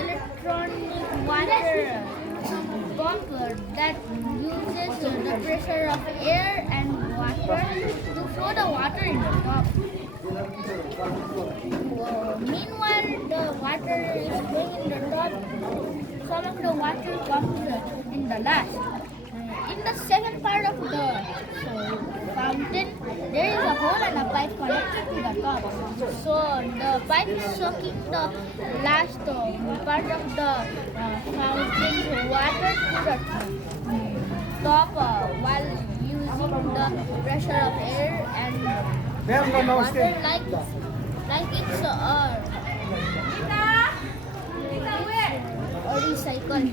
electronic water pump that uses the pressure of air and water to flow the water in the top. Meanwhile, the water is flowing in the top. Some of the water comes in the last. In the second part of the fountain, there is a hole and a pipe connected to the top. So the pipe is soaking the last part of the fountain's water to the top while using the pressure of air and water like it's a recycle.